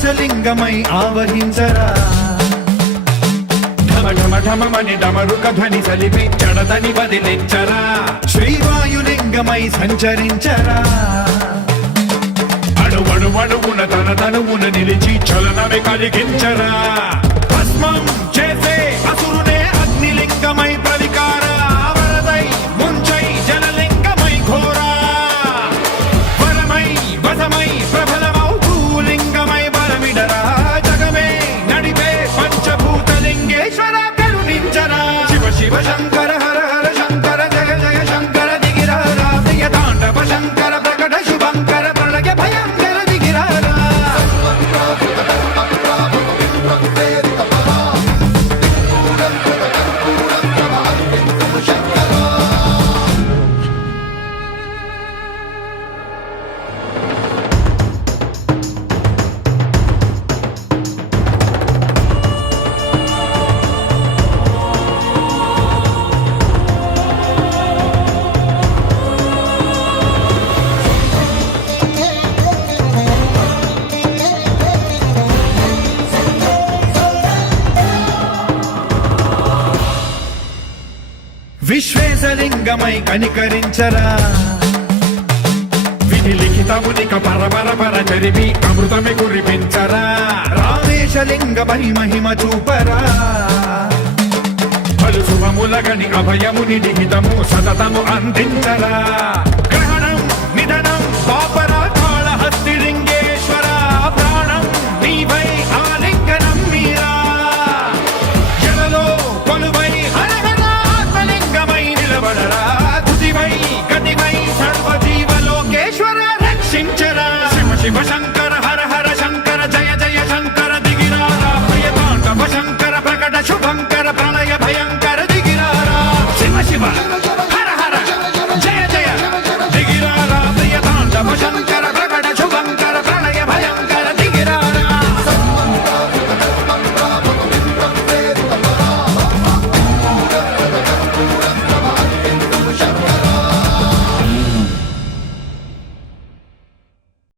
ఆకాశలింగమై ఆవహించరా ఢమఢమని డమరుక ధ్వని సలిపి జడదని వదిలించరా శ్రీవాయులింగమై సంచరించరా అణువణువున తన తనువున నిలిచి చలనమే కలిగించరా భస్మం చేసే అసురునే అగ్నిలింగమై ప్రవికారా వరదై ముంచై జలలింగమై ఘోరా వరమై వసమై ప్రబలమౌ భూలింగమై బలమిడరా జగమే నడిపే పంచభూతలింగేశ్వర కరుణించరా శివ శివ శంకర హర హర శంకర జయ జయ శంకర దిగిరారా ప్రియ తాండవ శంకర ప్రకట శుభంకర ప్రళయ భయంకర దిగిరారా విశ్వేశలింగమై కనికరించరా విధి లిఖితమునిక పరపర చరివి అమృతమే కురిపించరా రామేశలింగమై మహిమ చూపరా పలు శుభములగని అభయముని నిహితము సతతము అందించరా